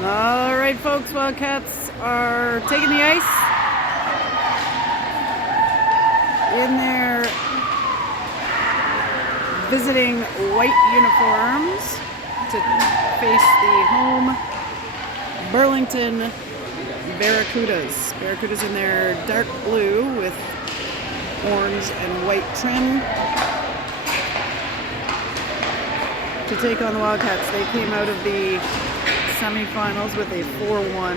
All right, folks, Wildcats are taking the ice in their visiting white uniforms to face the home Burlington Barracudas. Barracudas in their dark blue with orange and white trim to take on the Wildcats. They came out of the semifinals with a 4-1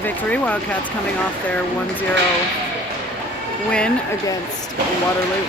victory. Wildcats coming off their 1-0 win against Waterloo.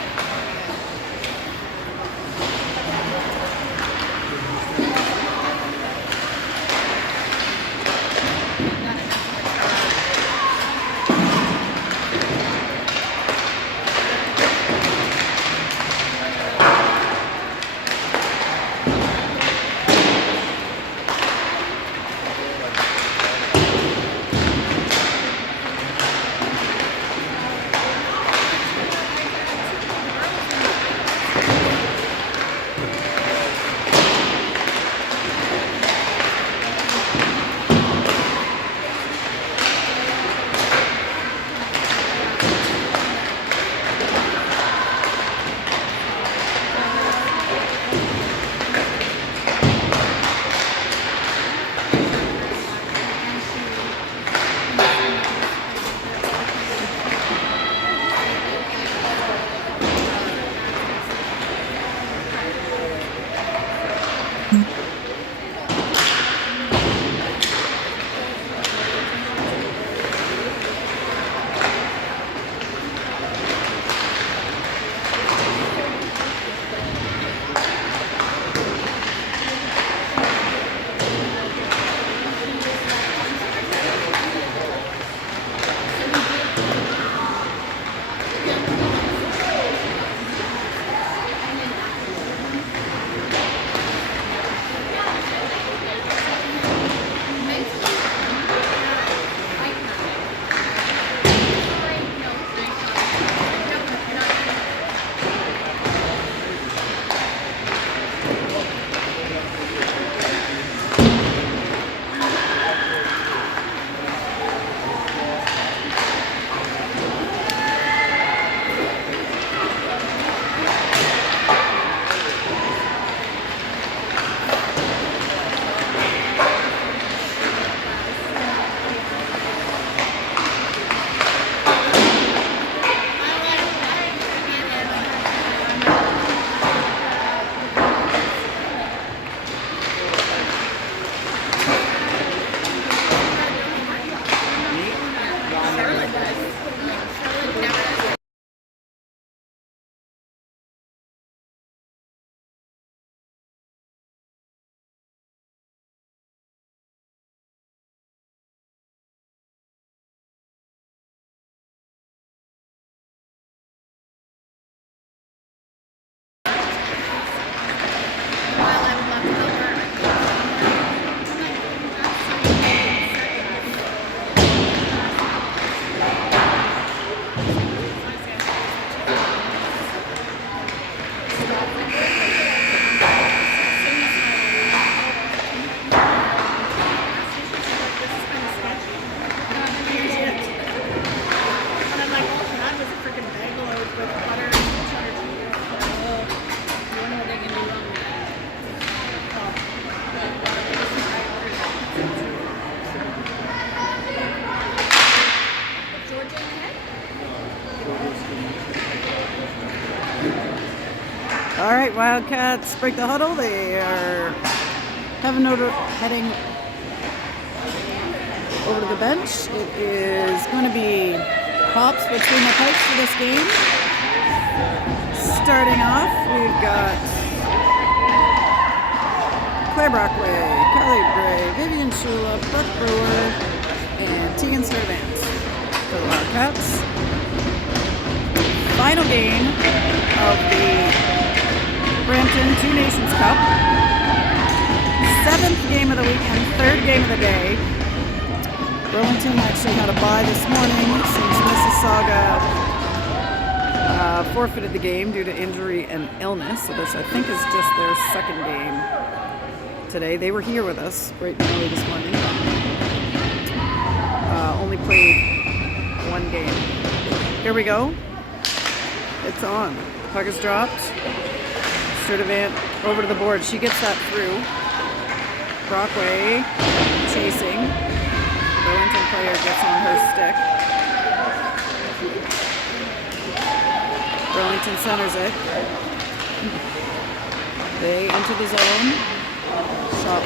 All right, Wildcats break the huddle. They are heading over to the bench. It is going to be hops between the pipes for this game. Starting off, we've got Claire Brockway, Carly Bray, Vivian Shula, Brooke Brewer, and Tegan Servants for the Wildcats. Final game of the Brampton Two Nations Cup. 7th game of the week and 3rd game of the day. Burlington actually had a bye this morning since Mississauga forfeited the game due to injury and illness. So this, I think, is just their 2nd game. today. They were here with us bright and early this morning. Only played one game. Here we go. It's on. Puck is dropped. Sturdivant over to the board. She gets that through. Brockway chasing. Burlington player gets on her stick. Burlington centers it. They enter the zone. Shot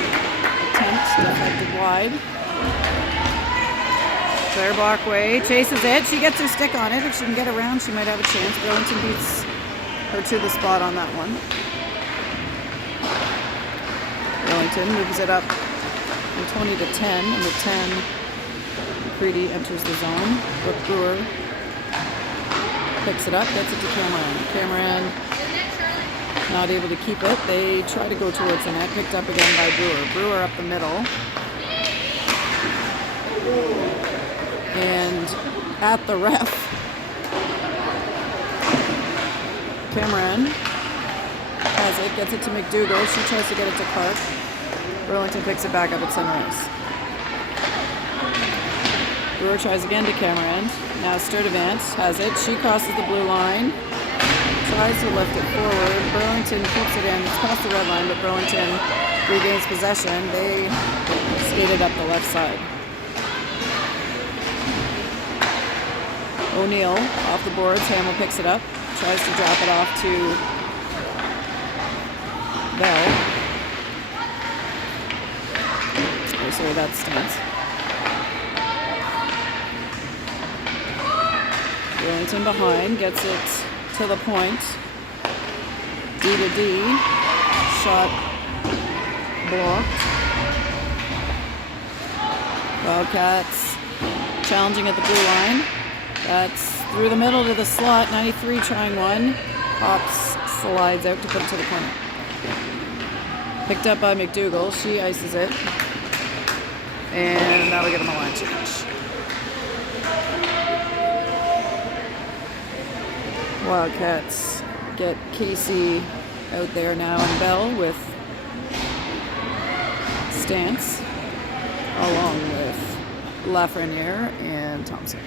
attempt deflected wide. Claire Brockway chases it. She gets her stick on it. If she can get around, she might have a chance. Burlington beats her to the spot on that one. Burlington moves it up from 20 to 10. Number 10, Creedy enters the zone. Brooke Brewer picks it up, gets it to Cameron. Cameron not able to keep it. They try to go towards the net. Picked up again by Brewer. Brewer up the middle. And at the ref, Cameron has it, gets it to McDougall. She tries to get it to Clark. Burlington picks it back up at center ice. Brewer tries again to Cameron. Now Sturdivant has it. She crosses the blue line. Tries to lift it forward. Burlington keeps it in. It's past the red line, but Burlington regains possession. They skated up the left side. O'Neill off the boards. Hamill picks it up. Tries to drop it off to Bell. Oh, sorry, that's Stance. Burlington behind. Gets it to the point. D to D. Shot blocked. Wildcats challenging at the blue line. That's through the middle to the slot. 93 trying one. Pops, slides out to put it to the corner. Picked up by McDougall. She ices it. And that'll get him a line change. Wildcats get Casey out there now and Bell with Stance along with Lafreniere and Thompson.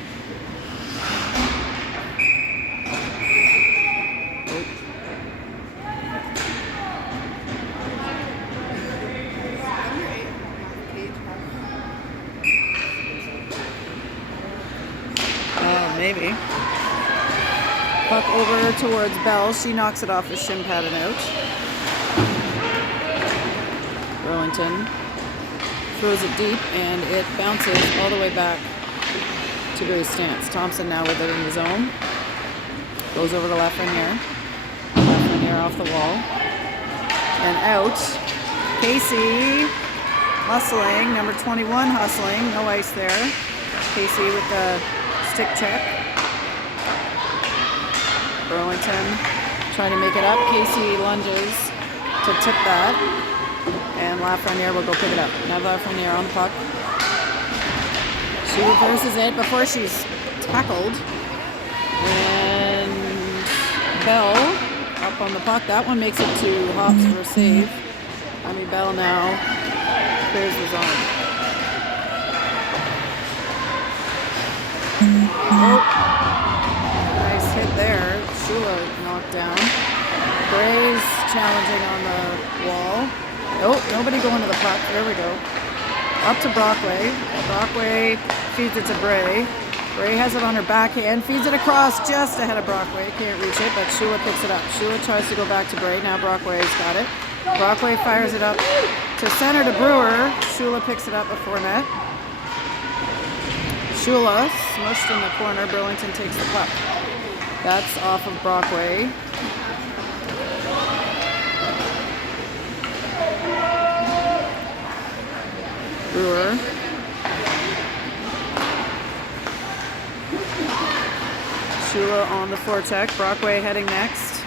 Maybe. Puck over towards Bell. She knocks it off the shin pad and out. Burlington throws it deep and it bounces all the way back to Grace Stance. Thompson now with it in the zone. Goes over to Lafreniere. Lafreniere off the wall. And out. Casey hustling. Number 21 hustling. No ice there. Casey with the stick check. Burlington trying to make it up. Casey lunges to tip that. And Lafreniere will go pick it up. Now Lafreniere on the puck. She reverses it before she's tackled. And Bell up on the puck. That one makes it to Hops for a save. Bell now clears the zone. Oh, nice hit there. Shula knocked down. Gray's challenging on the wall. Oh, nobody going to the puck. There we go. Up to Brockway. Brockway feeds it to Bray. Bray has it on her backhand. Feeds it across just ahead of Brockway. Can't reach it, but Shula picks it up. Shula tries to go back to Bray. Now Brockway's got it. Brockway fires it up to center to Brewer. Shula picks it up before net. Shula smushed in the corner. Burlington takes the puck. That's off of Brockway. Brewer. Shula on the forecheck. Brockway heading next.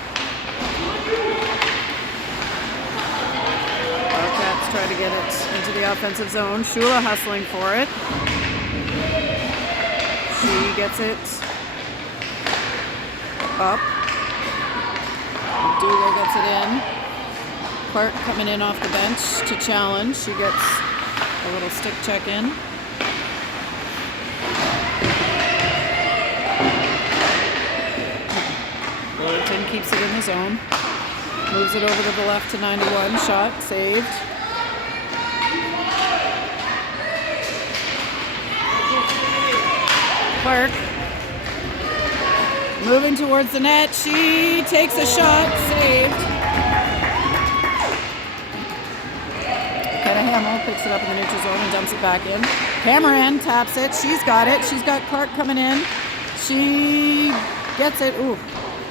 Wildcats try to get it into the offensive zone. Shula hustling for it. She gets it up. McDougall gets it in. Clark coming in off the bench to challenge. She gets a little stick check in. Burlington keeps it in the zone. Moves it over to the left to 91. Shot saved. Clark moving towards the net. She takes a shot. Saved. Kenna Hamill picks it up in the neutral zone and dumps it back in. Cameron taps it. She's got it. She's got Clark coming in. She gets it. Ooh,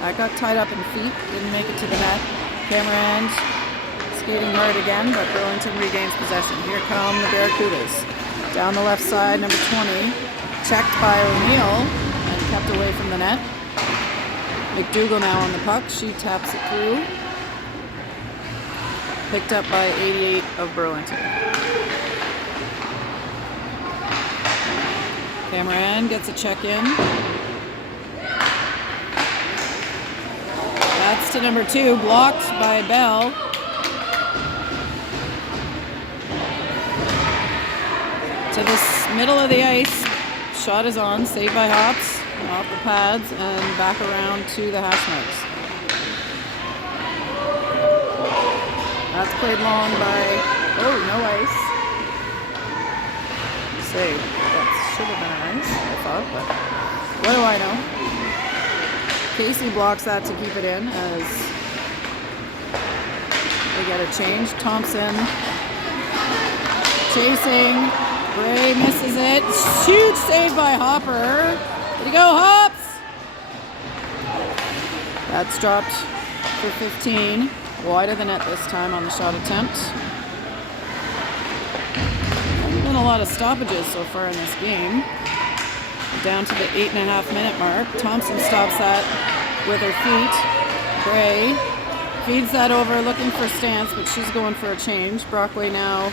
that got tied up in feet. Didn't make it to the net. Cameron skating hard again, but Burlington regains possession. Here come the Barracudas. Down the left side, number 20. Checked by O'Neill and kept away from the net. McDougall now on the puck. She taps it through. Picked up by 88 of Burlington. Cameron gets a check in. That's to number 2, blocked by Bell. To this middle of the ice. Shot is on, saved by Hops, off the pads, and back around to the hash marks. That's played long by, no ice. Save. That should have been an ice, I thought, but what do I know? Casey blocks that to keep it in as they get a change. Thompson chasing. Bray misses it. Huge save by Hopper. Way to go, Hops! That's dropped for 15. Wide of the net this time on the shot attempt. There's been a lot of stoppages so far in this game. Down to the 8.5 minute mark. Thompson stops that with her feet. Bray feeds that over, looking for Stance, but she's going for a change. Brockway now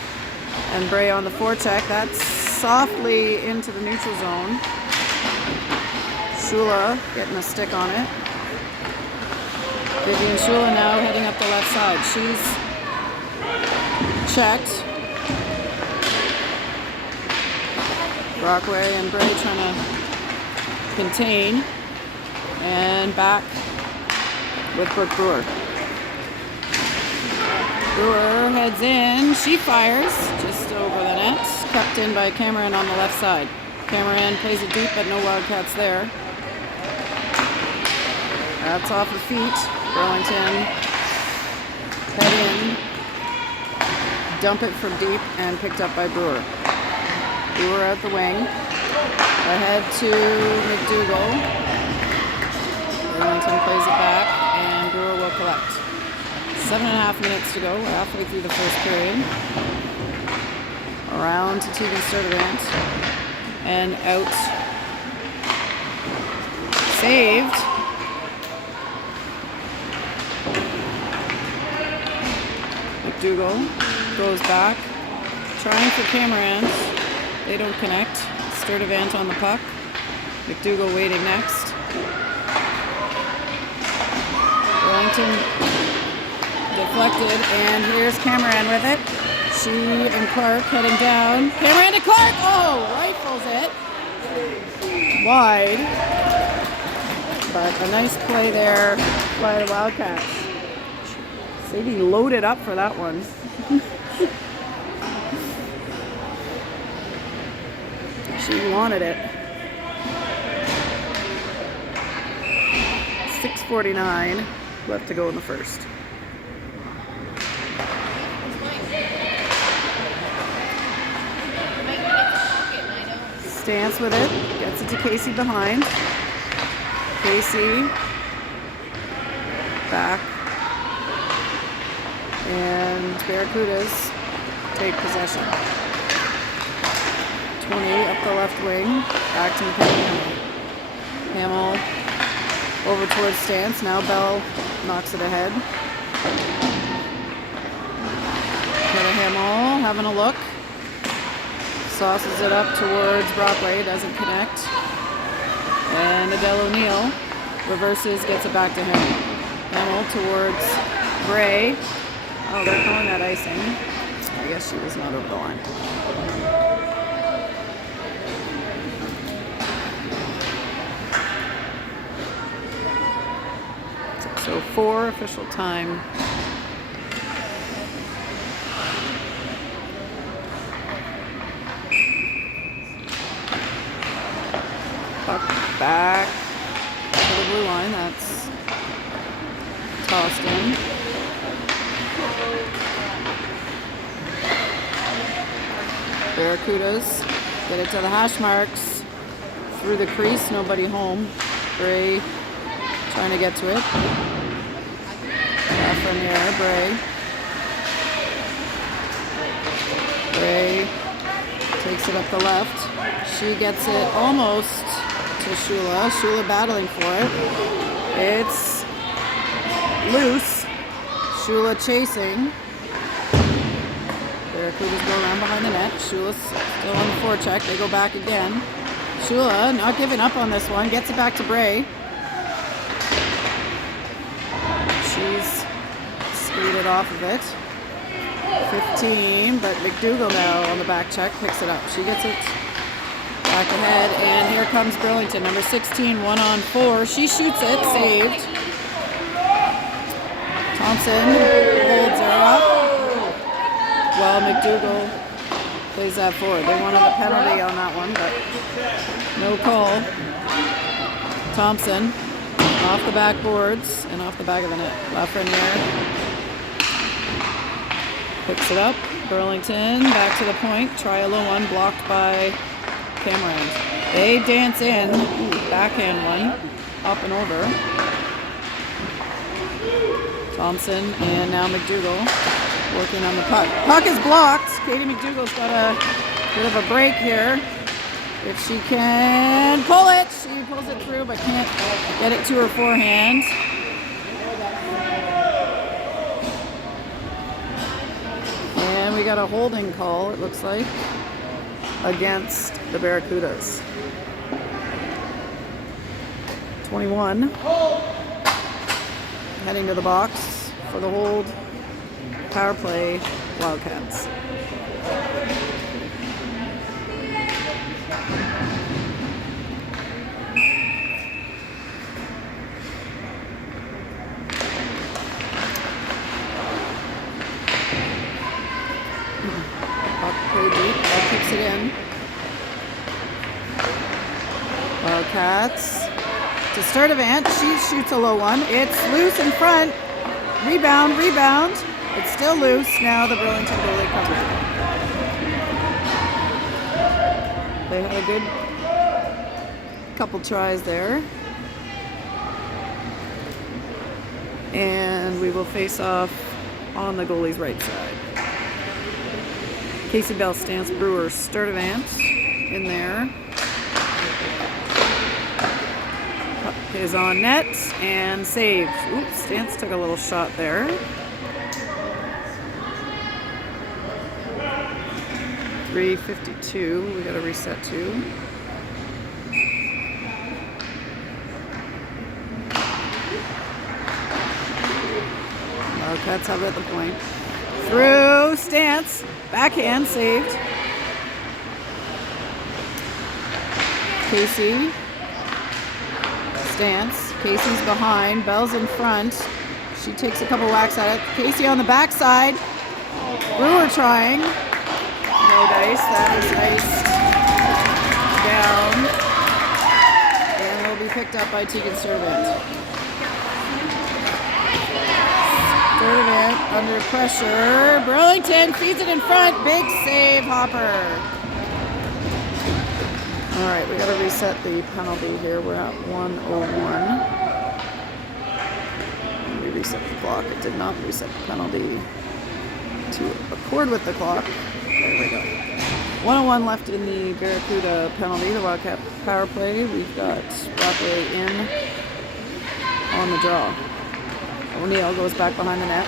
and Bray on the forecheck. That's softly into the neutral zone. Shula getting a stick on it. Vivian Shula now heading up the left side. She's checked. Brockway and Bray trying to contain. And back with Brooke Brewer. Brewer heads in. She fires just over the net. Kept in by Cameron on the left side. Cameron plays it deep, but no Wildcats there. That's off her feet. Burlington head in. Dump it from deep and picked up by Brewer. Brewer out the wing. Ahead to McDougall. Burlington plays it back and Brewer will collect. 7.5 minutes to go. We're halfway through the first period. Around to Tegan Sturdivant. And out. Saved. McDougall goes back. Trying for Camerans. They don't connect. Sturdivant on the puck. McDougall waiting next. Burlington deflected, and here's Cameron with it. She and Clark heading down. Cameron to Clark! Oh, rifles it. Wide. But a nice play there by the Wildcats. Sadie loaded up for that one. She wanted it. 6:49 left to go in the first. Stance with it, gets it to Casey behind. Casey back. And Barracudas take possession. 20 up the left wing, back to Nepean. Hamill over towards Stance. Now Bell knocks it ahead. Kenna Hamill having a look. Sauces it up towards Brockway, doesn't connect. And Adele O'Neill reverses, gets it back to him. Hamill towards Bray. Oh, they're calling that icing. I guess she was not over the line. So 4 official time. Puck back to the blue line. That's tossed in. Barracudas get it to the hash marks. Through the crease, nobody home. Bray trying to get to it. Lafreniere, Bray takes it up the left. She gets it almost to Shula. Shula battling for it. It's loose. Shula chasing. Barracudas go around behind the net. Shula's still on the forecheck. They go back again. Shula not giving up on this one. Gets it back to Bray. She's skated off of it. 15, but McDougall now on the back check picks it up. She gets it back ahead, and here comes Burlington. Number 16, 1-on-4. She shoots it, saved. Thompson holds her up while McDougall plays that forward. They wanted a penalty on that one, but no call. Thompson off the backboards and off the back of the net. Lafreniere picks it up. Burlington back to the point. Try a low one, blocked by Cameron. They dance in. Ooh, backhand one. Up and over. Thompson and now McDougall working on the puck. Puck is blocked. Katie McDougall's got a bit of a break here. If she can pull it, she pulls it through but can't get it to her forehand. And we got a holding call, it looks like, against the Barracudas. 21 heading to the box for the hold. Power play, Wildcats. Puck pretty deep, that keeps it in. Wildcats to Sturdivant. She shoots a low one. It's loose in front. Rebound. It's still loose. Now the Burlington goalie covers it. They had a good couple tries there. And we will face off on the goalie's right side. Casey Bell, Stance, Brewer, Sturdivant in there. Puck is on net and saved. Oops, Stance took a little shot there. 3:52. We got to reset to. Wildcats have it at the point. Through Stance. Backhand saved. Casey. Stance. Casey's behind. Bell's in front. She takes a couple whacks at it. Casey on the backside. Brewer trying. No dice. That is iced down. And will be picked up by Tegan Sturdivant. Sturdivant under pressure. Burlington feeds it in front. Big save, Hopper. All right, we got to reset the penalty here. We're at 1:01. We reset the clock. It did not reset the penalty to accord with the clock. There we go. 1:01 left in the Barracuda penalty, the Wildcat power play. We've got Brockway in on the draw. O'Neill goes back behind the net.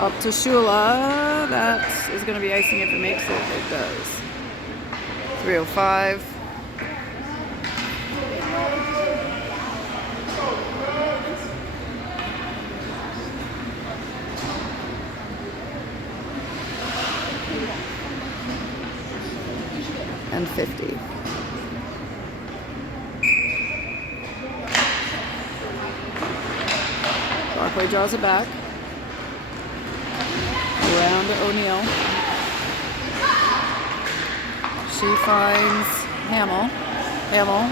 Up to Shula. That is going to be icing if it makes it. It does. 3:05. 150. Brockway draws it back. Around to O'Neill. She finds Hamill. Hamill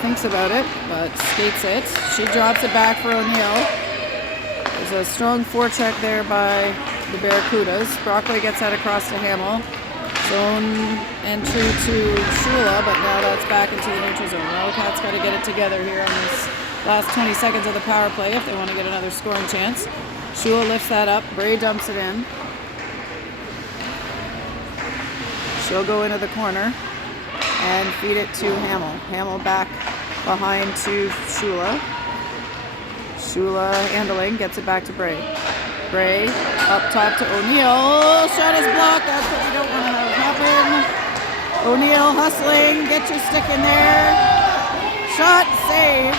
thinks about it, but skates it. She drops it back for O'Neill. There's a strong forecheck there by the Barracudas. Brockway gets that across to Hamill. Zone entry to Shula, but now that's back into the neutral zone. Wildcats got to get it together here on this last 20 seconds of the power play if they want to get another scoring chance. Shula lifts that up. Bray dumps it in. She'll go into the corner and feed it to Hamill. Hamill back behind to Shula. Shula handling, gets it back to Bray. Bray up top to O'Neill. Shot is blocked. That's what we don't want to have happen. O'Neill hustling. Get your stick in there. Shot saved.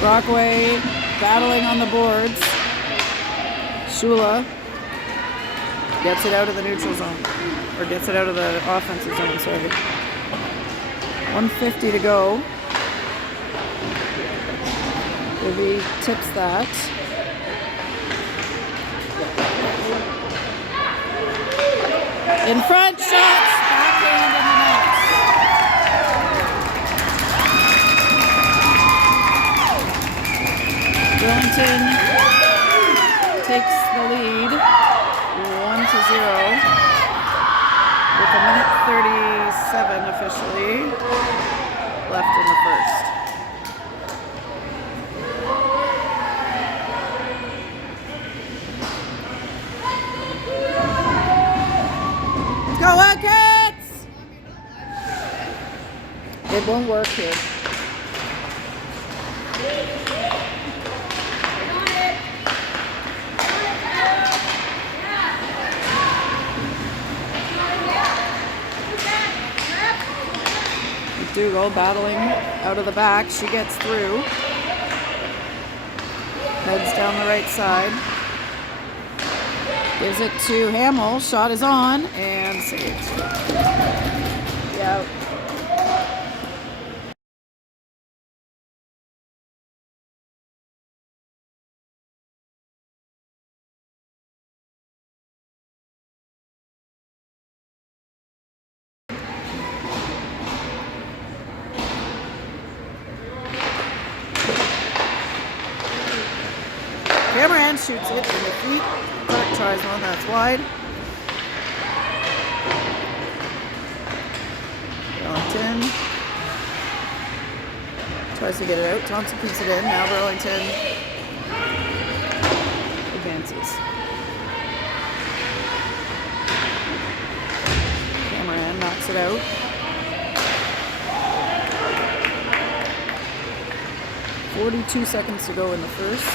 Brockway battling on the boards. Shula gets it out of the neutral zone. Or gets it out of the offensive zone, sorry. 150 to go. Ivy tips that. In front, shots! Backhand in the net. Burlington takes the lead 1-0 with a minute 37 officially left in the first. Let's go Wildcats! It won't work here. McDougall battling out of the back. She gets through. Heads down the right side. Gives it to Hamill. Shot is on and saved. Yeah. Cameron shoots it in the feet. Clark tries one that's wide. Burlington tries to get it out. Thompson puts it in. Now Burlington advances. Cameron knocks it out. .42 seconds to go in the first.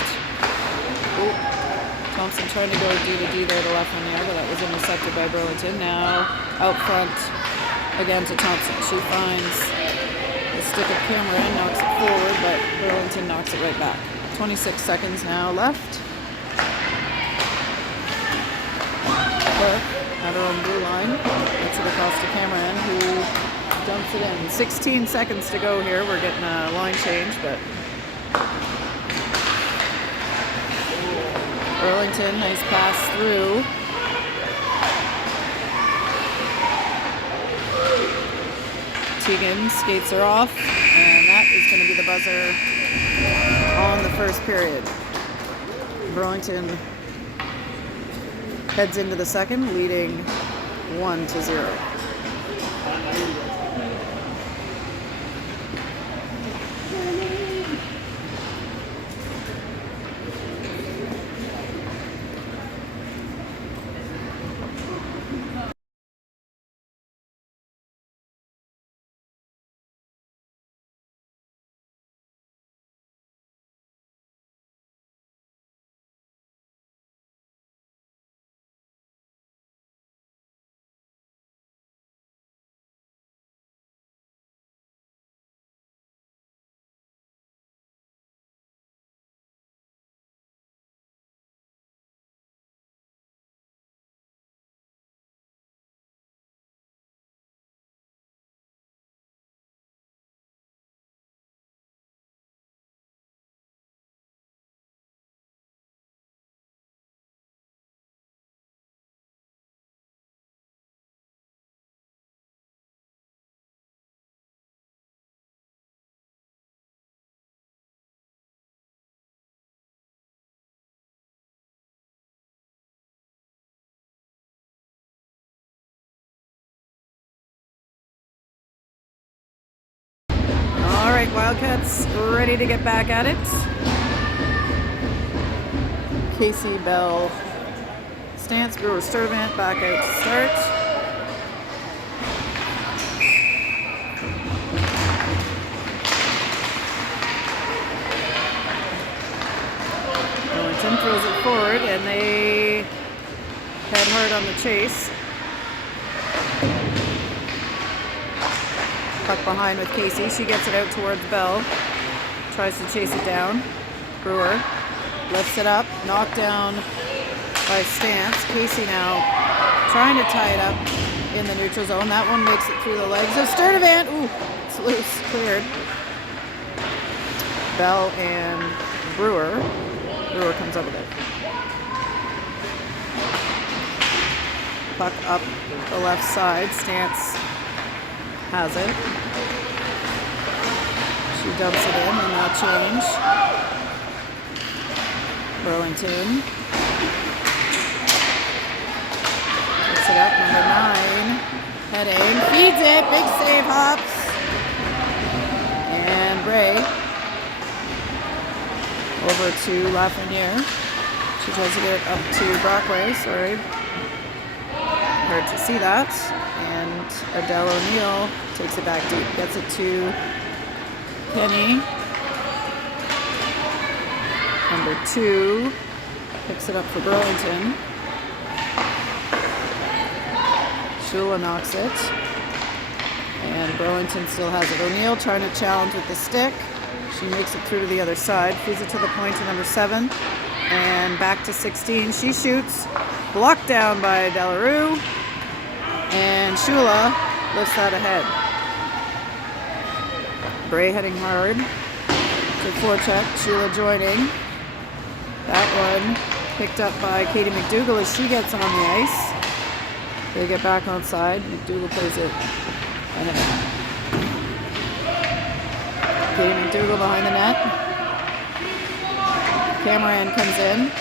Thompson trying to go D-to-D there to left on the air, but that was intercepted by Burlington. Now out front again to Thompson. She finds the stick of Cameron, knocks it forward, but Burlington knocks it right back. 26 seconds now left. Clark at her own blue line. Gets it across to Cameron, who dumps it in. 16 seconds to go here. We're getting a line change, but Burlington, nice pass through. Teagan skates her off, and that is going to be the buzzer on the first period. Burlington heads into the second, leading 1-0. Wildcats ready to get back at it. Casey, Bell, Stance, Brewer, Sturtevant back out to start. Burlington throws it forward and they head hard on the chase. Puck behind with Casey. She gets it out towards Bell. Tries to chase it down. Brewer lifts it up. Knocked down by Stance. Casey now trying to tie it up in the neutral zone. That one makes it through the legs of Sturtevant. Ooh, it's loose. Cleared. Bell and Brewer. Brewer comes up with it. Puck up the left side. Stance has it. She dumps it in and now change. Burlington picks it up, number 9. Heading, feeds it, big save, hops. And Bray over to Lafreniere. She tries to get it up to Brockway, sorry. Hard to see that. And Adele O'Neill takes it back deep, gets it to Penny. Number 2 picks it up for Burlington. Shula knocks it. And Burlington still has it. O'Neill trying to challenge with the stick. She makes it through to the other side. Feeds it to the point to number 7. And back to 16. She shoots. Blocked down by Delarue. And Shula lifts that ahead. Bray heading hard to forecheck. Shula joining. That one picked up by Katie McDougall as she gets on the ice. They get back on side. McDougall plays it ahead. Katie McDougall behind the net. Cameron comes in.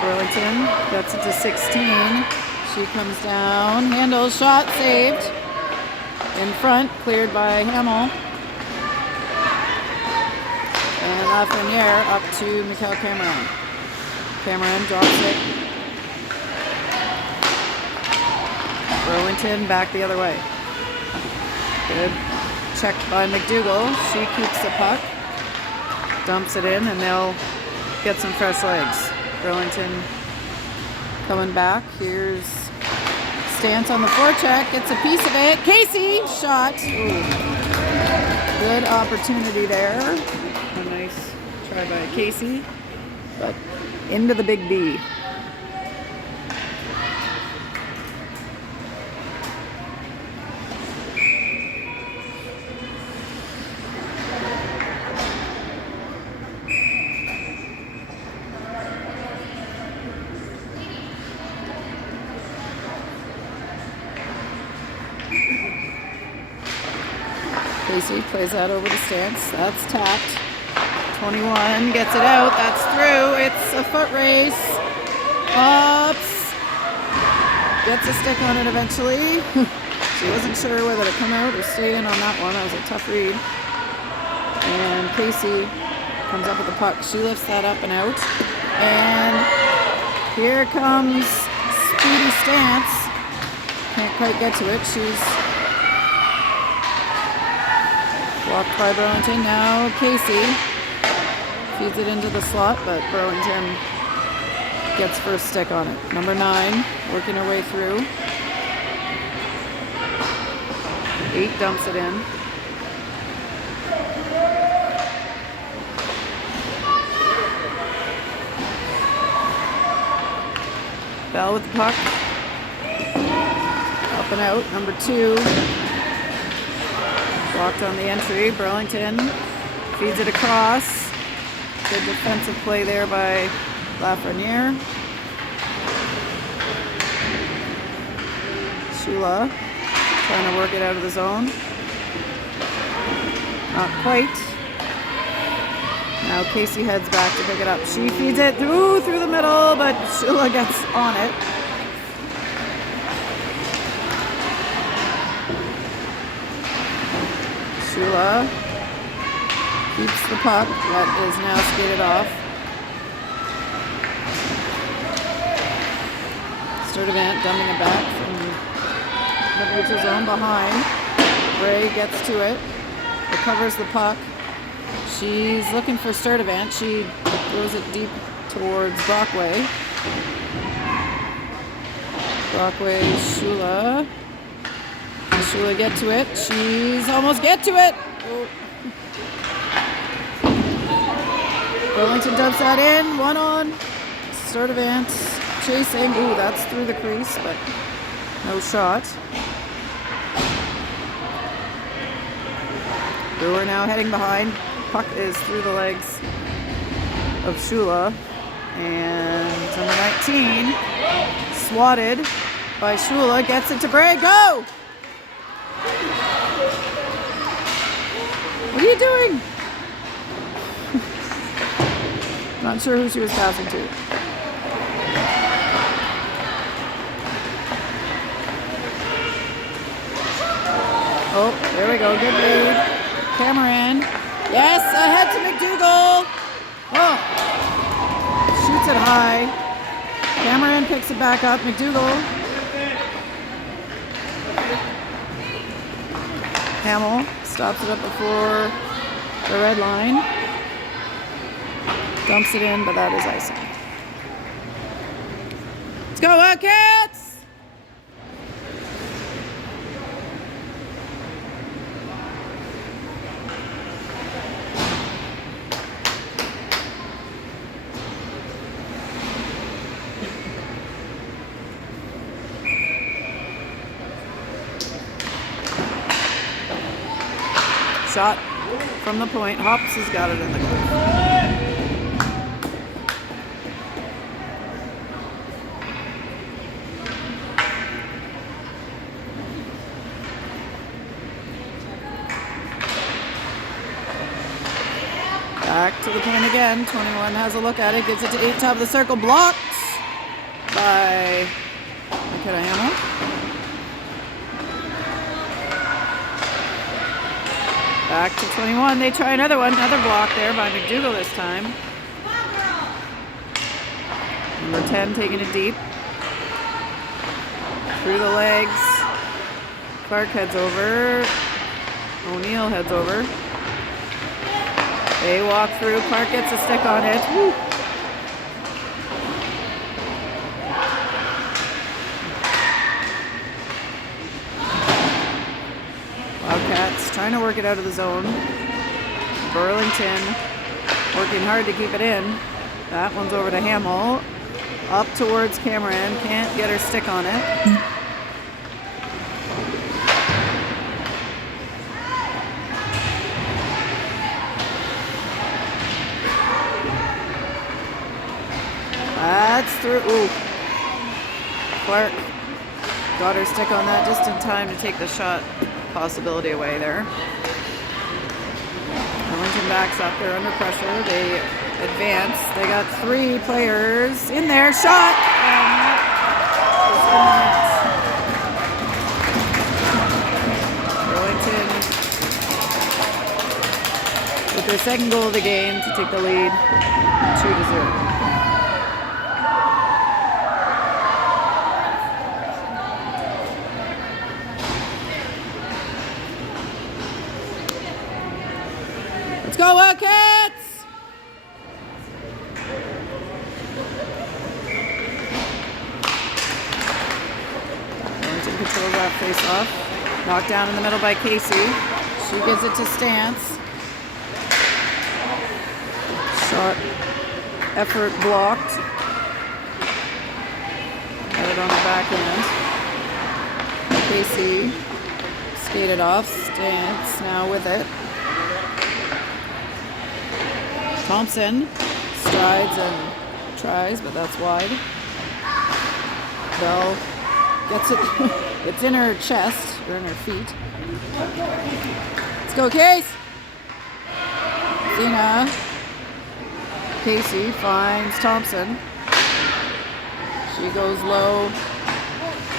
Burlington gets it to 16. She comes down, handles, shot, saved. In front, cleared by Hamill. And Lafreniere up to Mikhail Cameron. Cameron drops it. Burlington back the other way. Good check by McDougall. She keeps the puck. Dumps it in and they'll get some fresh legs. Burlington coming back. Here's Stance on the forecheck. Gets a piece of it. Casey shot. Ooh. Good opportunity there. A nice try by Casey. But into the big B. Casey plays that over to Stance. That's tapped. 21 gets it out. That's through. It's a foot race. Ups. Gets a stick on it eventually. She wasn't sure whether to come out or stay in on that one. That was a tough read. And Casey comes up with the puck. She lifts that up and out. And here comes Speedy Stance. Can't quite get to it. She's blocked by Burlington. Now Casey feeds it into the slot, but Burlington gets first stick on it. Number 9 working her way through. 8 dumps it in. Bell with the puck. Up and out. Number 2. Blocked on the entry. Burlington feeds it across. Good defensive play there by Lafreniere. Shula trying to work it out of the zone. Not quite. Now Casey heads back to pick it up. She feeds it through the middle, but Shula gets on it. Shula keeps the puck that is now skated off. Sturdivant dumping it back from the neutral zone behind. Bray gets to it. Recovers the puck. She's looking for Sturdivant. She throws it deep towards Brockway. Brockway, Shula. Can Shula get to it? She's almost get to it. Oh. Burlington dumps that in. One on. Sturdivant chasing. Ooh, that's through the crease, but no shot. Brewer now heading behind. Puck is through the legs of Shula. And number 19, swatted by Shula, gets it to Bray. Go! What are you doing? Not sure who she was passing to. Oh, there we go. Good lead. Cameron. Yes, ahead to McDougall. Oh, shoots it high. Cameron picks it back up. McDougall. Hamill stops it up before the red line. Dumps it in, but that is icing. Let's go, Wildcats! Shot from the point. Hops has got it in the goal. Back to the point again. 21 has a look at it. Gives it to 8, top of the circle. Blocked by McKenna Hamill. Back to 21. They try another one. Another block there by McDougall this time. Number 10 taking it deep. Through the legs. Clark heads over. O'Neill heads over. They walk through. Clark gets a stick on it. Woo. Wildcats trying to work it out of the zone. Burlington working hard to keep it in. That one's over to Hamill. Up towards Cameron. Can't get her stick on it. That's through. Ooh. Clark got her stick on that just in time to take the shot possibility away there. Burlington backs up. They're under pressure. They advance. They got 3 players in there. Shot! And that is in the net. Burlington with their second goal of the game to take the lead 2-0. Let's go, Wildcats! Burlington controls that face-off. Knocked down in the middle by Casey. She gives it to Stance. Shot effort blocked. Got it on the back end. Casey skated off. Stance now with it. Thompson strides and tries, but that's wide. Bell gets it. It's in her chest, or in her feet. Let's go, Case! Zena Casey finds Thompson. She goes low.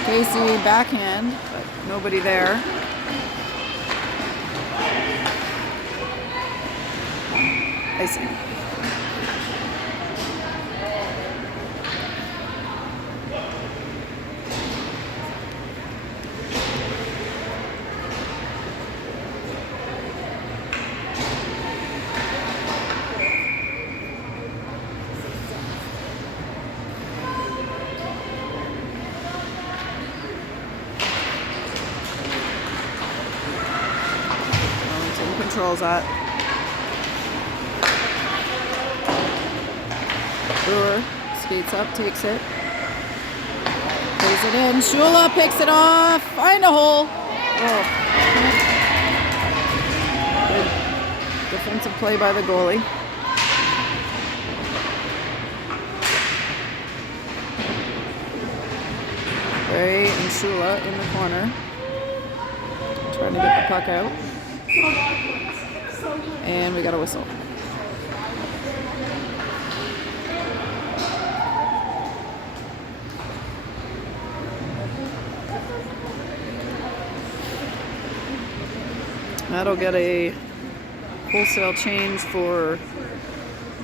Casey backhand, but nobody there. Icing. Controls that. Brewer skates up, takes it. Plays it in. Shula picks it off. Find a hole. Oh. Good defensive play by the goalie. Ray and Shula in the corner. Trying to get the puck out. And we got a whistle. That'll get a wholesale change for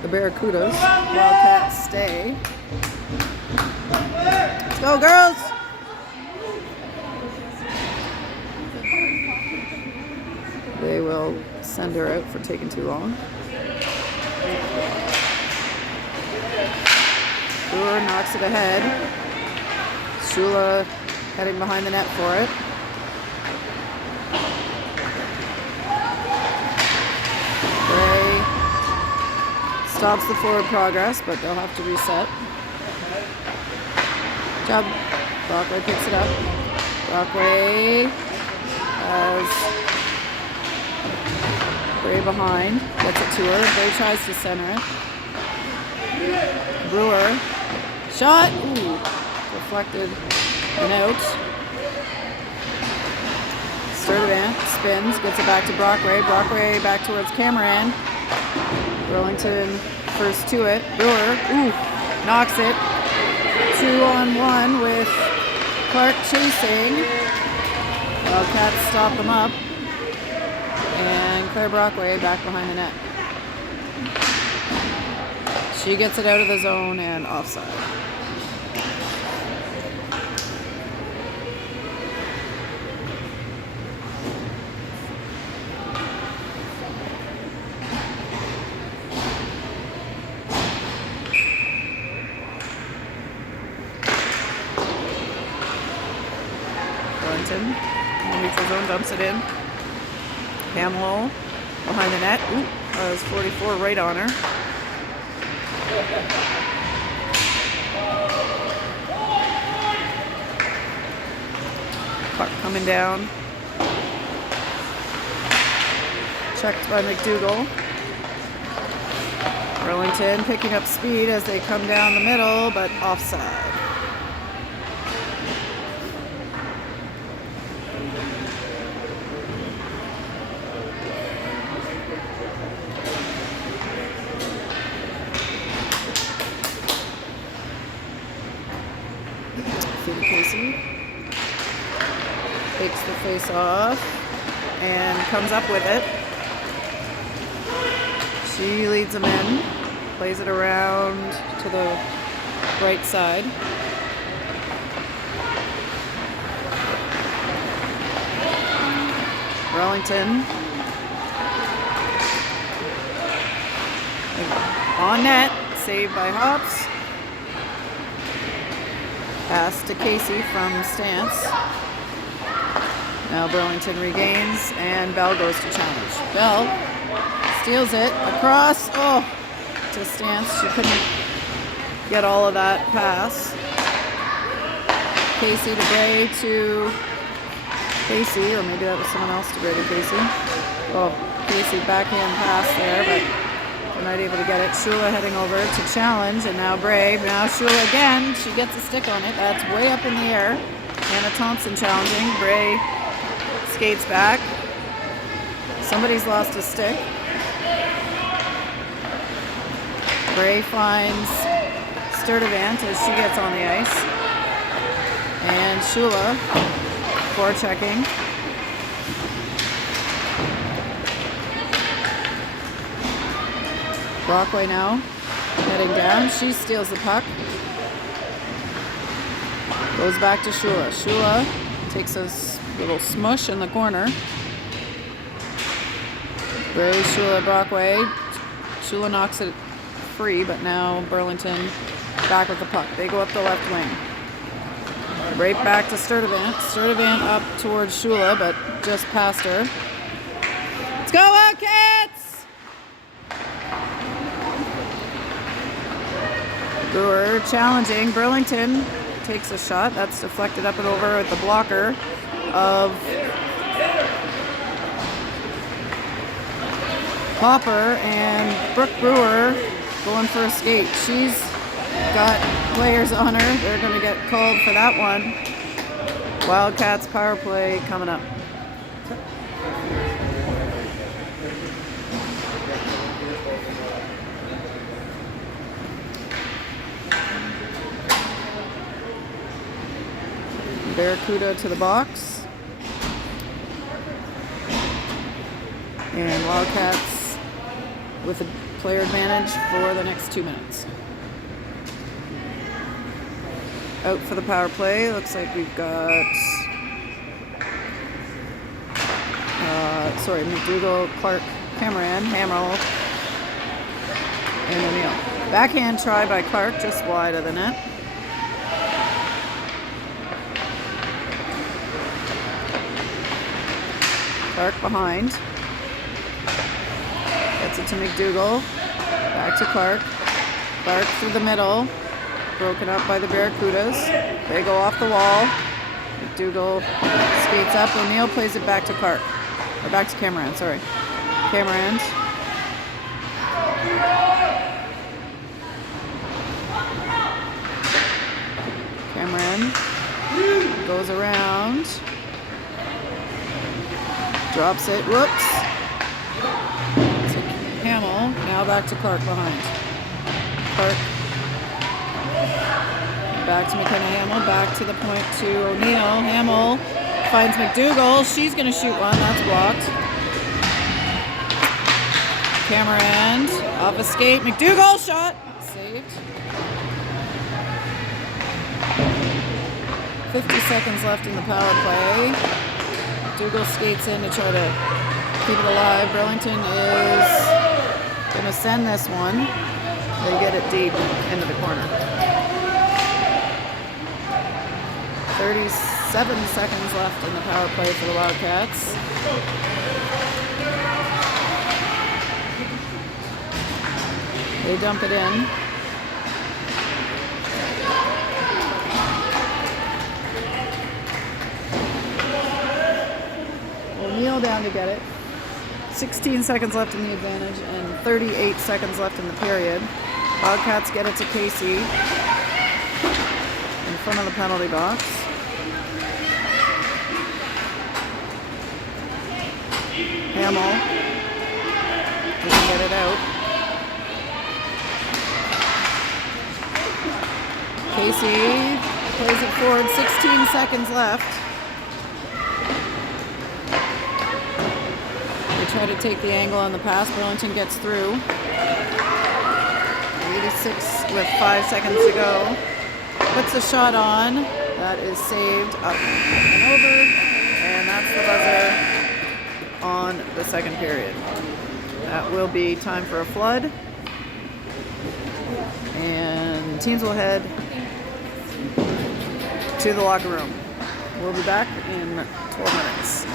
the Barracudas. Wildcats stay. Let's go, girls! They will send her out for taking too long. Brewer knocks it ahead. Shula heading behind the net for it. Gray stops the forward progress, but they'll have to reset. Good job. Brockway picks it up. Brockway has Bray behind, gets it to her. Bray tries to center it. Brewer, shot, ooh, deflected and out. Sturdivant spins, gets it back to Brockway. Brockway back towards Cameron. Burlington first to it. Brewer, ooh, knocks it. 2-on-1 with Clark chasing. Wildcats stop them up. And Claire Brockway back behind the net. She gets it out of the zone and offside. Burlington in the neutral zone dumps it in. Hamill behind the net. Ooh, that was 44 right on her. Puck coming down. Checked by McDougall. Burlington picking up speed as they come down the middle, but offside. Casey takes the face off and comes up with it. She leads them in, plays it around to the right side. Burlington on net, saved by Hops. Pass to Casey from stance. Now Burlington regains, and Bell goes to challenge. Bell steals it across, to stance. She couldn't get all of that pass. Casey to Bray to Casey, or maybe that was someone else to Bray to Casey. Casey backhand pass there, but they're not able to get it. Shula heading over to challenge, and now Bray. Now Shula again. She gets a stick on it. That's way up in the air. Anna Thompson challenging. Bray skates back. Somebody's lost a stick. Bray finds Sturdivant as she gets on the ice. And Shula forechecking. Brockway now heading down. She steals the puck. Goes back to Shula. Shula takes a little smush in the corner. Bray, Shula, Brockway. Shula knocks it free, but now Burlington back with the puck. They go up the left wing. Right back to Sturdivant. Sturdivant up towards Shula, but just past her. Let's go, Wildcats! Brewer challenging. Burlington takes a shot. That's deflected up and over at the blocker of Hopper, and Brooke Brewer going for a skate. She's got players on her. They're going to get called for that one. Wildcats power play coming up. Barracuda to the box. And Wildcats with a player advantage for the next 2 minutes. Out for the power play. Looks like we've got McDougall, Clark, Cameron, Hamill, and O'Neill. Backhand try by Clark, just wide of the net. Clark behind. Gets it to McDougall. Back to Clark. Clark through the middle. Broken up by the Barracudas. They go off the wall. McDougall skates up. O'Neill plays it back to Clark. Or back to Cameron, sorry. Cameron. Cameron goes around. Drops it. Whoops. To Hamill. Now back to Clark behind. Clark. Back to McKenna Hamill. Back to the point to O'Neill. Hamill finds McDougall. She's going to shoot one. That's blocked. Cameron off a skate. McDougall shot. Saved. 50 seconds left in the power play. McDougall skates in to try to keep it alive. Burlington is going to send this one. They get it deep into the corner. 37 seconds left in the power play for the Wildcats. They dump it in. O'Neill down to get it. 16 seconds left in the advantage and 38 seconds left in the period. Wildcats get it to Casey in front of the penalty box. Hamill doesn't get it out. Casey plays it forward. 16 seconds left. They try to take the angle on the pass. Burlington gets through. 86 with 5 seconds to go. Puts the shot on. That is saved up and over. And that's the buzzer on the second period. That will be time for a flood. And teams will head to the locker room. We'll be back in 12 minutes.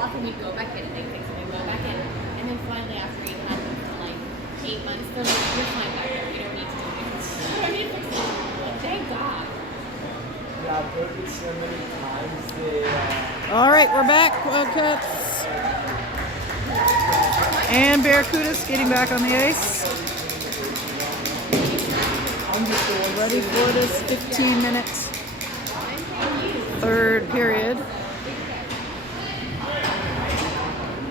often we'd go back in and they'd fix it and go back in. And then finally, after we'd had them for like 8 months, they're like, "You're fine back there. We don't need to do it." I need to fix it. Like, thank God. Yeah, I've heard it so many times. All right, we're back, Wildcats. And Barracuda skating back on the ice. Ready for this 15-minute third period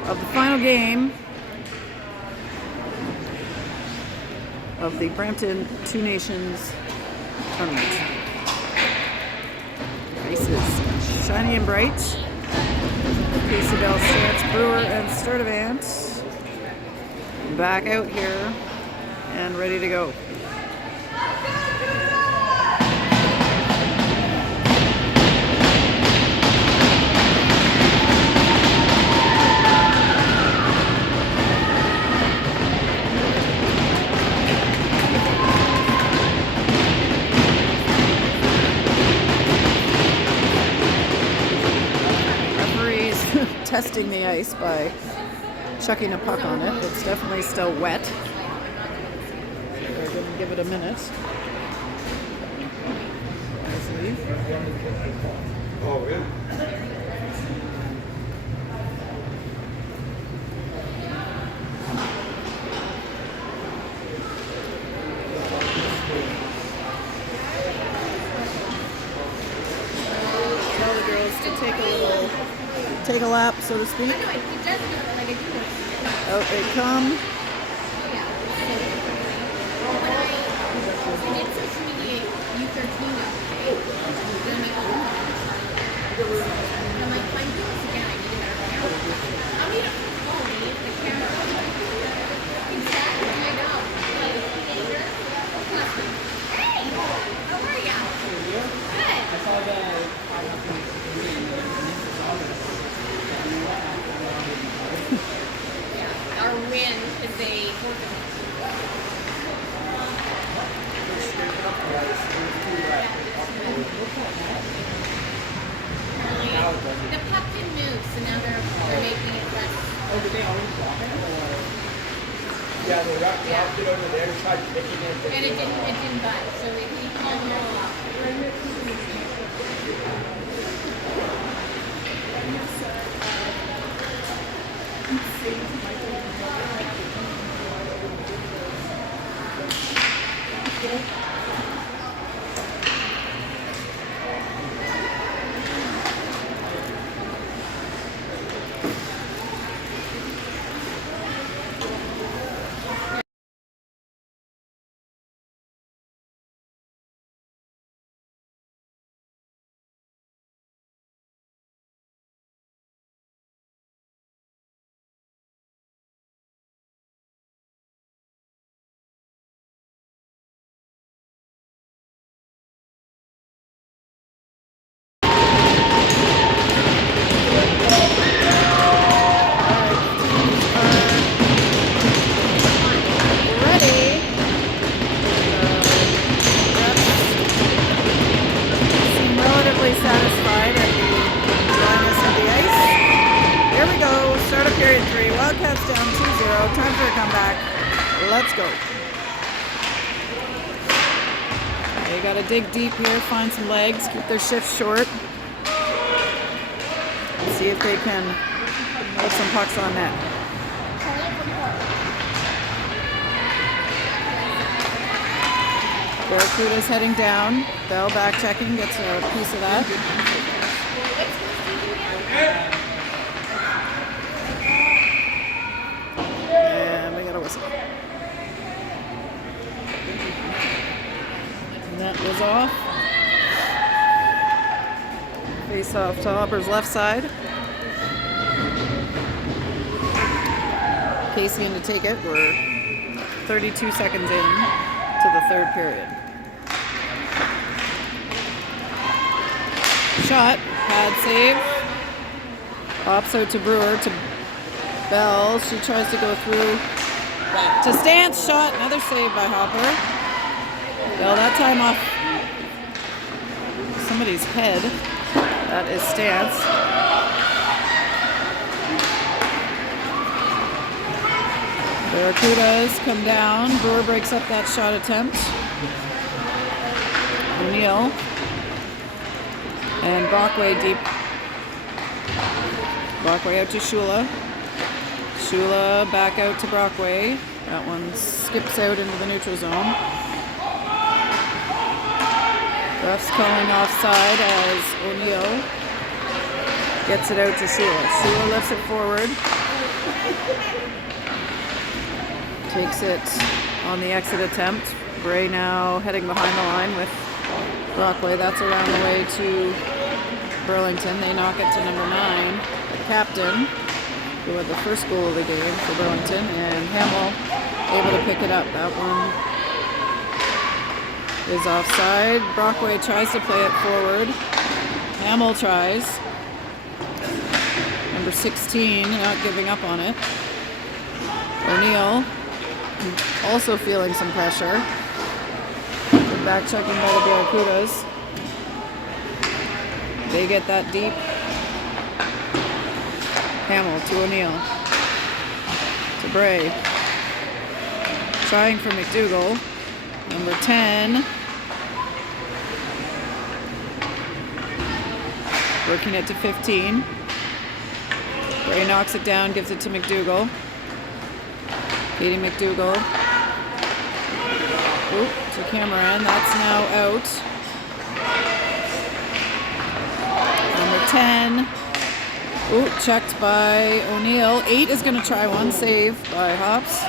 of the final game of the Brampton Two Nations tournament. Faces shiny and bright. Casey Bell, Stance, Brewer, and Sturdivant back out here and ready to go. Testing the ice by chucking a puck on it. It's definitely still wet. We're going to give it a minute. Oh, really? Tell the girls to take a lap, so to speak. Out they come. Our win is a the puck didn't move, so now they're making it less. Oh, did they always block it? Yeah, they wrapped it over there and tried picking it. And it didn't budge, so we called them all off. Satisfied at the dryness of the ice. Here we go. Start of period 3. Wildcats down 2-0. Time for a comeback. Let's go. They got to dig deep here, find some legs, keep their shifts short. And see if they can put some pucks on net. Barracuda's heading down. Bell back checking, gets a piece of that. And we got a whistle. Net was off. Face off to Hopper's left side. Casey in to take it. We're 32 seconds in to the third period. Shot, pad save. Pops out to Brewer, to Bell. She tries to go through to Stance. Shot, another save by Hopper. Bell that time off somebody's head. That is Stance. Barracudas come down. Brewer breaks up that shot attempt. O'Neill. And Brockway deep. Brockway out to Shula. Shula back out to Brockway. That one skips out into the neutral zone. Ref's calling offside as O'Neill gets it out to Shula. Shula lifts it forward. Takes it on the exit attempt. Bray now heading behind the line with Brockway. That's around the way to Burlington. They knock it to number 9, the captain, who had the first goal of the game for Burlington, and Hamill able to pick it up. That one is offside. Brockway tries to play it forward. Hamill tries. Number 16 not giving up on it. O'Neill also feeling some pressure. Good back checking by the Barracudas. They get that deep. Hamill to O'Neill. To Bray. Trying for McDougall. Number 10. Working it to 15. Bray knocks it down, gives it to McDougall. Katie McDougall. Oop, to Cameron. That's now out. Number 10. Ooh, checked by O'Neill. 8 is going to try one. Save by Hops.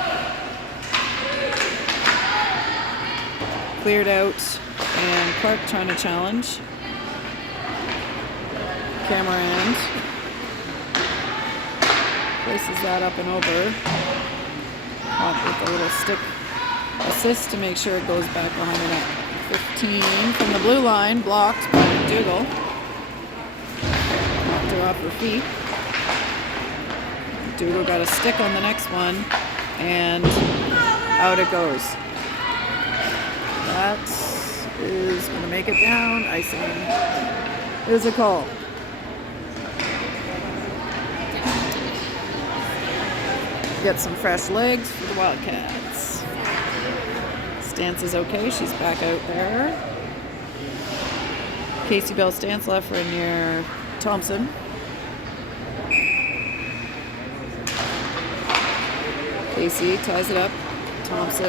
Cleared out. And Clark trying to challenge. Cameron places that up and over. With a little stick assist to make sure it goes back behind the net. 15 from the blue line, blocked by McDougall. Knocked her off her feet. McDougall got a stick on the next one, and out it goes. That is going to make it down. Icing is a call. Get some fresh legs for the Wildcats. Stance is okay. She's back out there. Casey Bell Stance left for near Thompson. Casey ties it up. Thompson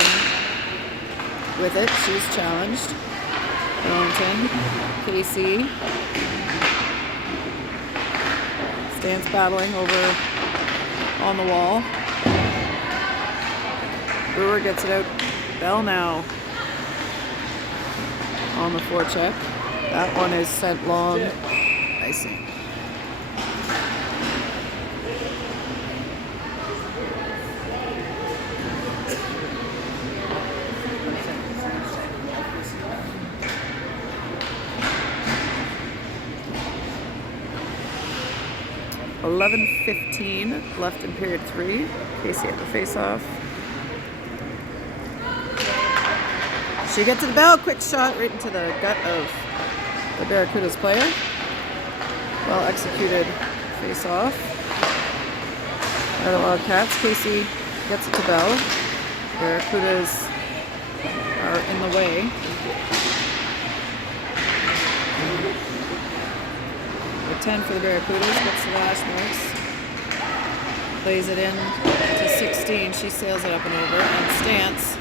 with it. She's challenged. Burlington. Casey. Stance battling over on the wall. Brewer gets it out. Bell now on the forecheck. That one is sent long. Icing. .11:15 left in period 3. Casey at the face-off. She gets to the bell, quick shot right into the gut of the Barracudas player. Well executed face off by the Wildcats. Casey gets it to Bell. Barracudas are in the way. The 10 for the Barracudas gets the lash marks. Plays it in to 16. She sails it up and over. And Stance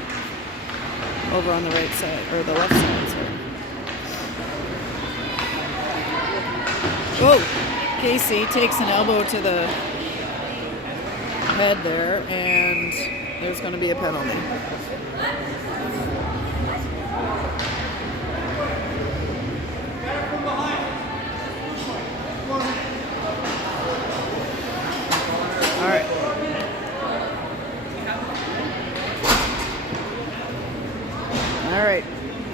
over on the right side, or the left side, sorry. Oh! Casey takes an elbow to the head there, and there's going to be a penalty. All right. All right,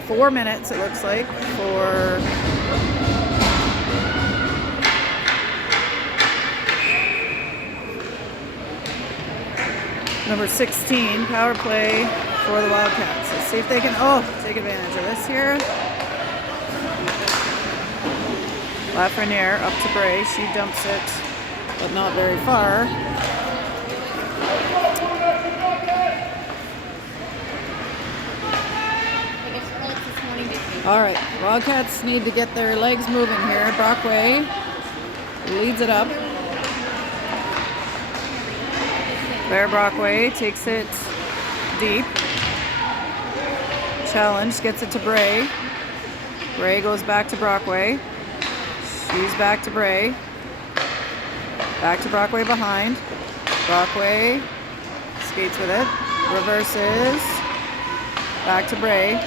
4 minutes it looks like for number 16, power play for the Wildcats. Let's see if they can, take advantage of this here. Lafreniere up to Bray, she dumps it, but not very far. All right, Wildcats need to get their legs moving here. Brockway leads it up. Bear Brockway takes it deep. Challenge, gets it to Bray. Bray goes back to Brockway. She's back to Bray. Back to Brockway behind. Brockway skates with it. Reverses. Back to Bray.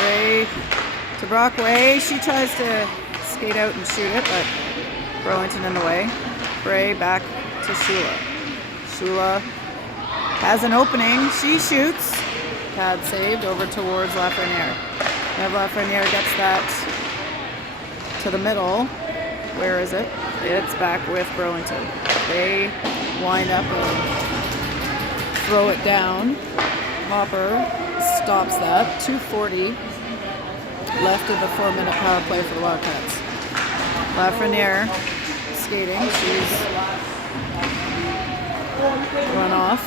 Bray to Brockway. She tries to skate out and shoot it, but Burlington in the way. Bray back to Shula. Shula has an opening. She shoots. Pad saved over towards Lafreniere. And Lafreniere gets that to the middle. Where is it? It's back with Burlington. They wind up and throw it down. Hopper stops that. 2:40 left in the 4-minute power play for the Wildcats. Lafreniere skating. She's run off.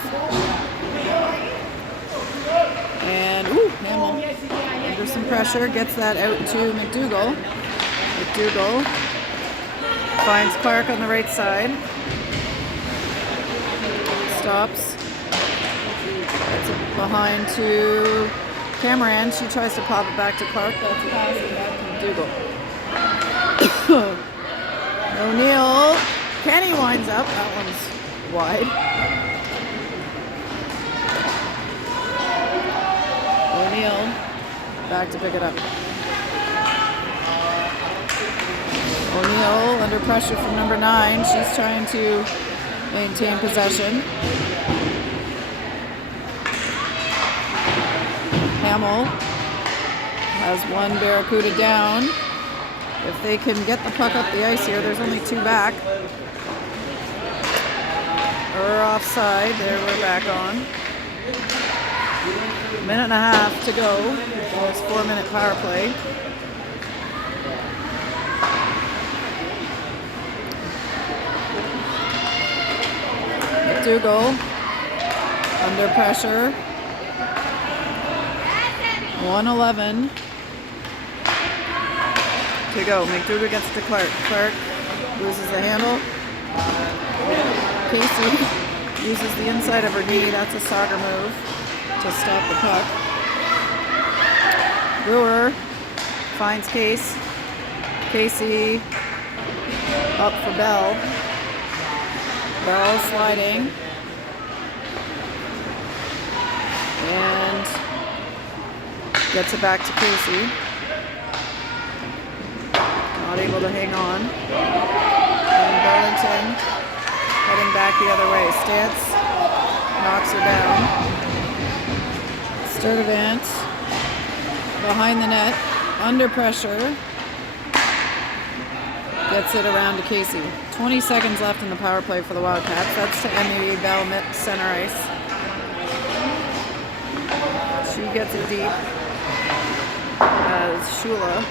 And, Hamill under some pressure, gets that out to McDougall. McDougall finds Clark on the right side. Stops. Gets it behind to Cameron. She tries to pop it back to Clark. That's a pass and back to McDougall. O'Neill. Kenny winds up. That one's wide. O'Neill back to pick it up. O'Neill under pressure from number 9. She's trying to maintain possession. Hamill has one Barracuda down. If they can get the puck up the ice here, there's only 2 back. We're offside. There, we're back on. Minute and a half to go for this 4-minute power play. McDougall under pressure. 1:11 to go. McDougall gets to Clark. Clark loses the handle. Casey uses the inside of her knee. That's a soccer move to stop the puck. Brewer finds Case. Casey up for Bell. Bell sliding. And gets it back to Casey. Not able to hang on. And Burlington heading back the other way. Stantz knocks her down. Sturdivant behind the net, under pressure, gets it around to Casey. 20 seconds left in the power play for the Wildcats. That's to Emmy Bell center ice. She gets it deep as Shula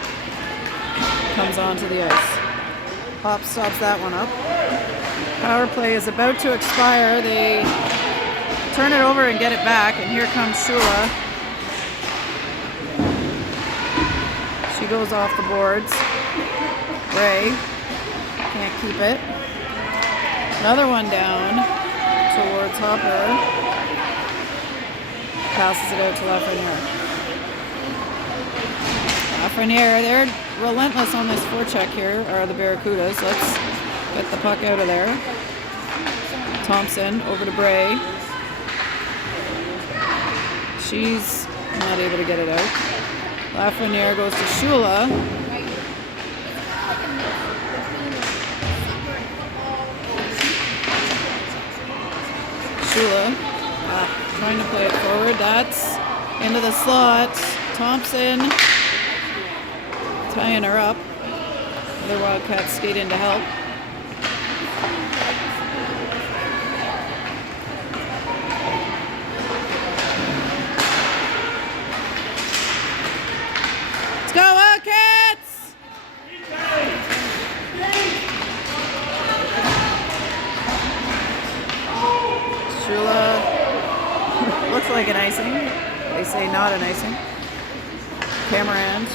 comes onto the ice. Hop stops that one up. Power play is about to expire. They turn it over and get it back, and here comes Shula. She goes off the boards. Ray can't keep it. Another one down towards Hopper. Passes it out to Lafreniere. Lafreniere, they're relentless on this forecheck here, are the Barracudas. Let's get the puck out of there. Thompson over to Bray. She's not able to get it out. Lafreniere goes to Shula. Shula trying to play it forward. That's into the slot. Thompson tying her up. Other Wildcats skate in to help. Let's go Wildcats! Shula looks like an icing. They say not an icing. Cameron.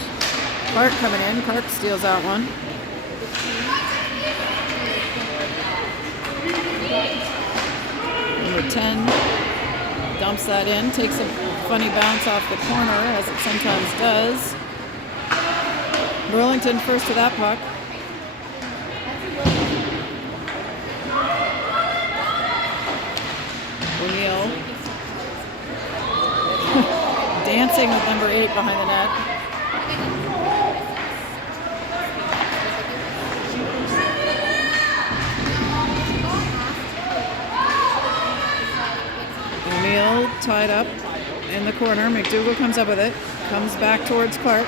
Clark coming in. Clark steals that one. Number 10 dumps that in. Takes a funny bounce off the corner, as it sometimes does. Burlington first to that puck. O'Neill dancing with number 8 behind the net. O'Neill tied up in the corner. McDougal comes up with it. Comes back towards Clark.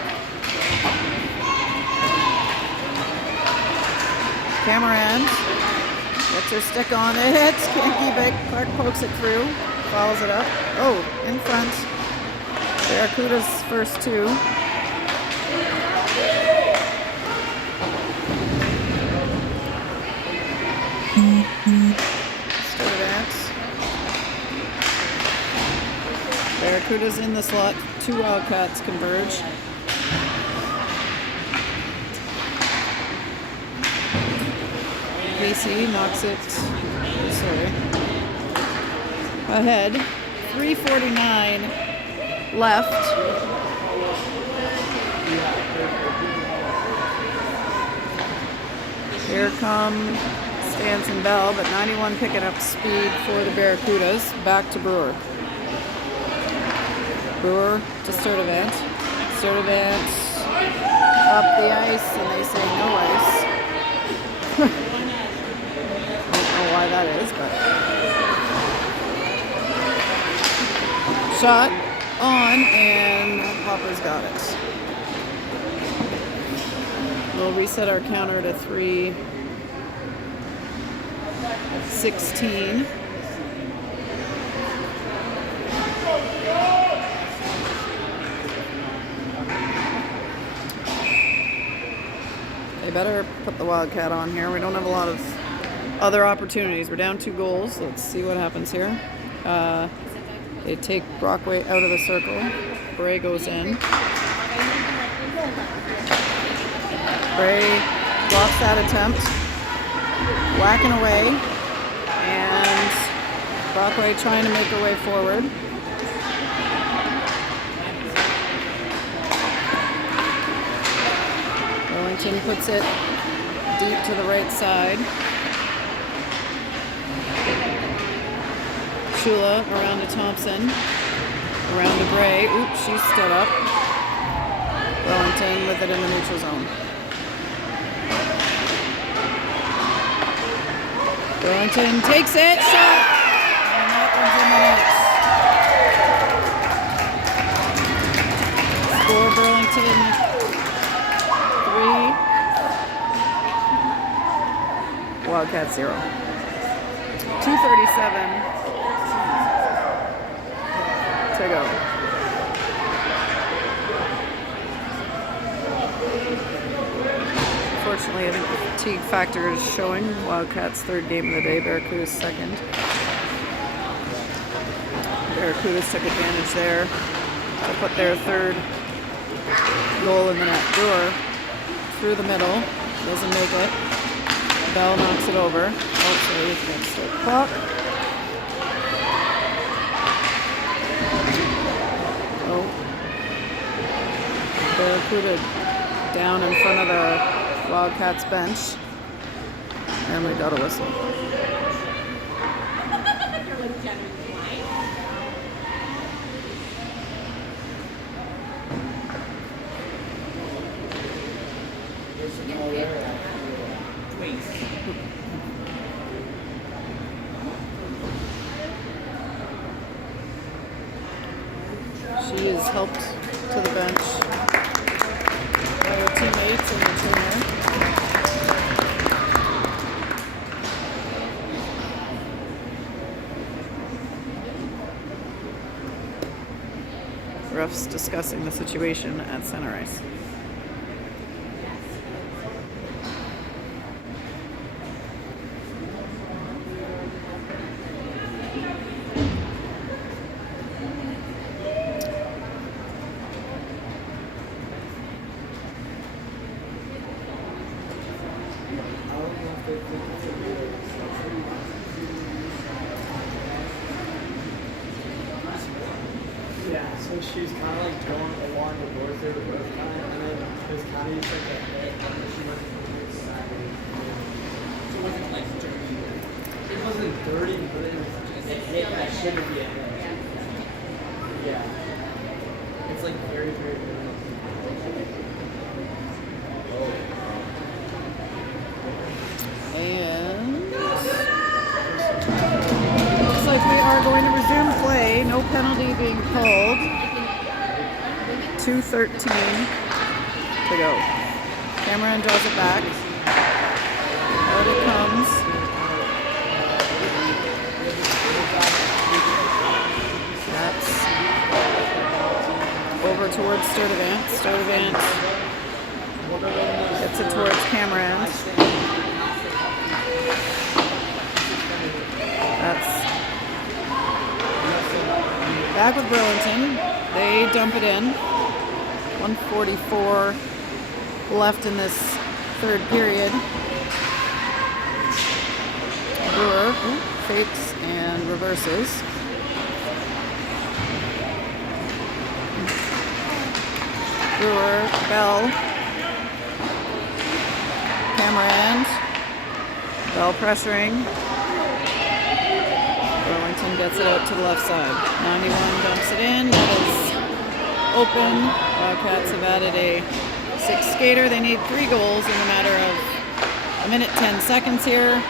Cameron gets her stick on it. Can't keep it. Clark pokes it through. Follows it up. Oh, in front. Barracuda's first 2. Sturdivant. Barracuda's in the slot. 2 Wildcats converge. Casey knocks it, ahead. 3:49 left. Here come Stans and Bell, but 91 picking up speed for the Barracudas. Back to Brewer. Brewer to Sturdivant. Sturdivant up the ice, and they say no ice. Why that is, but shot on, and Hopper's got it. We'll reset our counter to 3:16. They better put the Wildcat on here. We don't have a lot of other opportunities. We're down 2 goals. Let's see what happens here. They take Brockway out of the circle. Bray goes in. Bray blocks that attempt. Whacking away. And Brockway trying to make her way forward. Burlington puts it deep to the right side. Shula around to Thompson, around to Bray. Oops, she stood up. Burlington with it in the neutral zone. Burlington takes it, shot, and that one's in the net. Score Burlington 3, Wildcats 0. 2:37. To go. Unfortunately, I think the fatigue factor is showing. Wildcats' 3rd game of the day, Barracuda's 2nd. Barracudas took advantage there to put their 3rd goal in the net. Brewer through the middle, doesn't make it. Bell knocks it over. Oh, sorry, it's against the clock. Barracuda down in front of the Wildcats bench, and we got a whistle. She is helped to the bench by her teammates and the trainer. Refs discussing the situation at center ice. So she's kind of like going along the doors there to both kind of, and then there's kind of just like a hit, and then she went exactly. So it wasn't like dirty. It wasn't dirty, but it was just a hit that shouldn't be a hit. Yeah. It's like very, very good. And looks like we are going to resume play. No penalty being called. 2:13 to go. Cameron draws it back. Out it comes. That's over towards Sturdivant. Sturdivant gets it towards Cameron. That's back with Burlington. They dump it in. 1:44 left in this third period. Brewer fakes and reverses. Brewer, Bell, Cameron, Bell pressuring. Burlington gets it out to the left side. 91 dumps it in. That is open. Wildcats have added a 6th skater. They need 3 goals in a matter of a minute 10 seconds here.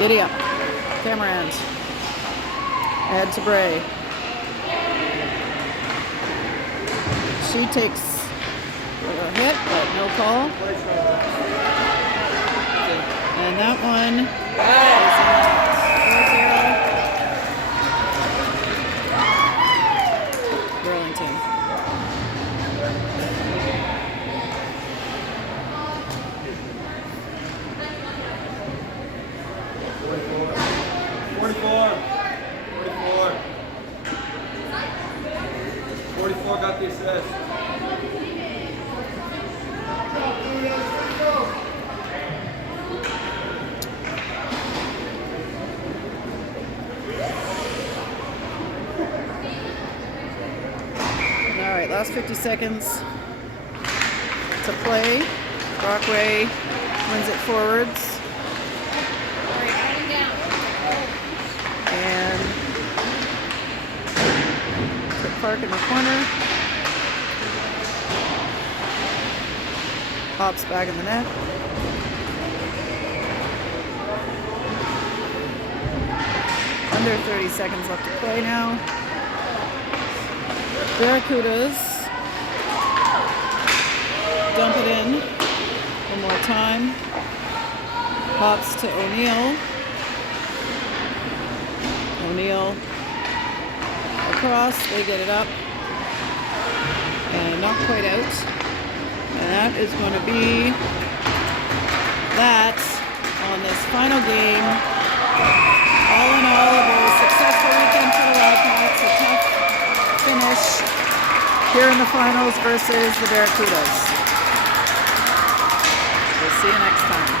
Giddy up. Cameron. Ahead to Bray. She takes a hit, but no call. And that one is in 4-0. Burlington. Got the assist. All right, last 50 seconds to play. Brockway wins it forwards. And Park in the corner. Pops back in the net. Under 30 seconds left to play now. Barracudas dump it in. One more time. Pops to O'Neill. O'Neill across, they get it up. And not quite out. And that is going to be that on this final game. All in all, a very successful weekend for the Wildcats. A tough finish here in the finals versus the Barracudas. We'll see you next time.